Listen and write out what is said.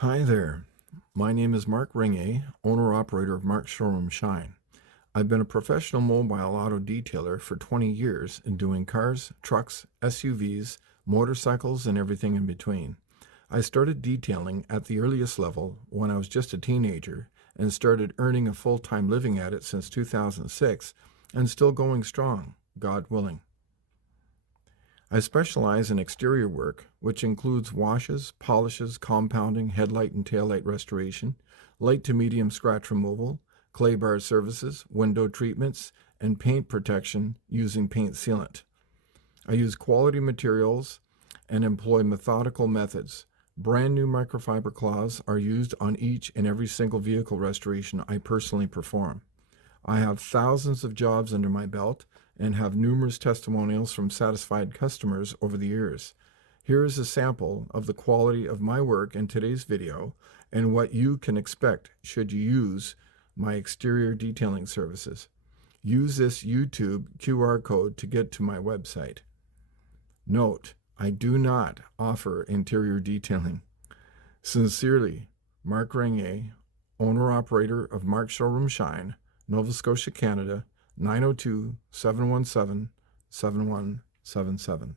Hi there. My name is Marc Regnier, owner-operator of Marc's Showroom Shine. I've been a professional mobile auto detailer for 20 years in doing cars, trucks, SUVs, motorcycles, and everything in between. I started detailing at the earliest level when I was just a teenager and started earning a full-time living at it since 2006 and still going strong, God willing. I specialize in exterior work, which includes washes, polishes, compounding, headlight and taillight restoration, light to medium scratch removal, clay bar services, window treatments, and paint protection using paint sealant. I use quality materials and employ methodical methods. Brand new microfiber cloths are used on each and every single vehicle restoration I personally perform. I have thousands of jobs under my belt and have numerous testimonials from satisfied customers over the years. Here is a sample of the quality of my work in today's video and what you can expect should you use my exterior detailing services. Use this YouTube QR code to get to my website. Note, I do not offer interior detailing. Sincerely, Marc Regnier, owner-operator of Marc's Showroom Shine, Nova Scotia, Canada, 902-717-7177.